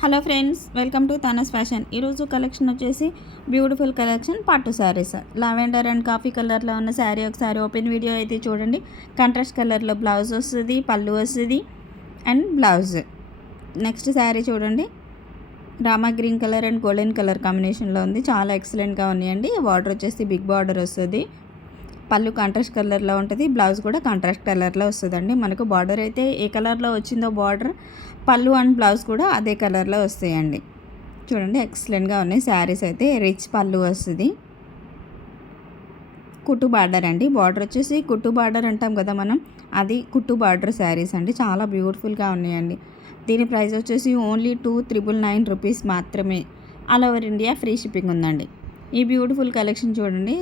Hello friends, welcome to Thanas fashion. ఈరోజు collection వచ్చేసి beautiful collection పట్టు శారీస్. లావెండర్ అండ్ కాఫీ కలర్లో ఉన్న శారీ ఒకసారి ఓపెన్ వీడియో అయితే చూడండి. కాంట్రాస్ట్ కలర్లో బ్లౌజ్ వస్తుంది, పళ్ళు వస్తుంది అండ్ బ్లౌజ్. నెక్స్ట్ శారీ చూడండి, Rama green colour and golden colour కాంబినేషన్లో ఉంది. చాలా ఎక్సలెంట్గా ఉన్నాయండి. బార్డర్ వచ్చేసి బిగ్ బార్డర్ వస్తుంది. పళ్ళు కాంట్రాస్ట్ కలర్లో ఉంటుంది, బ్లౌజ్ కూడా కాంట్రాస్ట్ కలర్లో వస్తుందండి. మనకు బార్డర్ అయితే ఏ కలర్లో వచ్చిందో బార్డర్, పళ్ళు అండ్ బ్లౌజ్ కూడా అదే కలర్లో వస్తాయండి. చూడండి ఎక్సలెంట్గా ఉన్నాయి శారీస్ అయితే. రిచ్ పళ్ళు వస్తుంది, కుట్టు బార్డర్ అండి. బార్డర్ వచ్చేసి కుట్టు బార్డర్ అంటాం కదా మనం, అది కుట్టు బార్డర్ శారీస్ అండి. చాలా బ్యూటిఫుల్గా ఉన్నాయండి. దీని ప్రైస్ వచ్చేసి ఓన్లీ 2999 రూపీస్ మాత్రమే. All over India free shipping ఉందండి. ఈ బ్యూటిఫుల్ కలెక్షన్ చూడండి,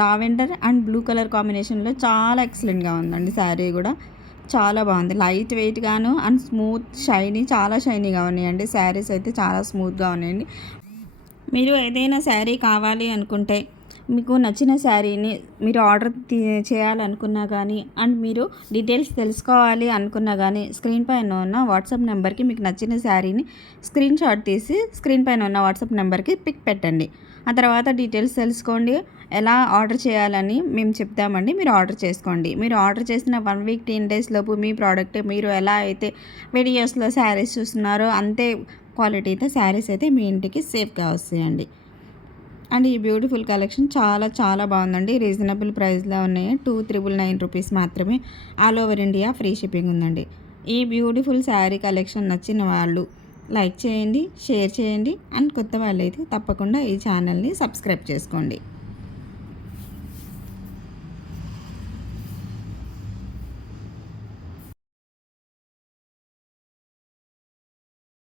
లావెండర్ అండ్ బ్లూ కలర్ కాంబినేషన్లో చాలా ఎక్సలెంట్గా ఉందండి. శారీ కూడా చాలా బాగుంది. లైట్ వెయిట్గాను అండ్ స్మూత్ షైనీ, చాలా షైనీగా ఉన్నాయండి. శారీస్ అయితే చాలా స్మూత్గా ఉన్నాయండి. మీరు ఏదైనా శారీ కావాలి అనుకుంటే, మీకు నచ్చిన శారీని మీరు ఆర్డర్ చేయాలనుకున్నా కానీ అండ్ మీరు డీటెయిల్స్ తెలుసుకోవాలి అనుకున్నా కానీ స్క్రీన్ పైన ఉన్న వాట్సాప్ నెంబర్కి మీకు నచ్చిన శారీని స్క్రీన్ షాట్ తీసి స్క్రీన్ పైన ఉన్న వాట్సాప్ నెంబర్కి పిక్ పెట్టండి. ఆ తర్వాత డీటెయిల్స్ తెలుసుకోండి. ఎలా ఆర్డర్ చేయాలని మేము చెప్తామండి. మీరు ఆర్డర్ చేసుకోండి. మీరు ఆర్డర్ చేసిన 1 వీక్ 10 డేస్ లోపు మీ ప్రోడక్ట్ మీరు ఎలా అయితే వీడియోస్లో శారీస్ చూస్తున్నారో అంతే క్వాలిటీతో శారీస్ అయితే మీ ఇంటికి సేఫ్గా వస్తాయండి. అండ్ ఈ బ్యూటిఫుల్ కలెక్షన్ చాలా చాలా బాగుందండి. రీజనబుల్ ప్రైస్లో ఉన్నాయి. 2999 రూపీస్ మాత్రమే. All over India free shipping ఉందండి. ఈ బ్యూటిఫుల్ శారీ కలెక్షన్ నచ్చిన వాళ్ళు లైక్ చేయండి, షేర్ చేయండి అండ్ కొత్త వాళ్ళైతే తప్పకుండా ఈ ఛానల్ని సబ్స్క్రైబ్ చేసుకోండి.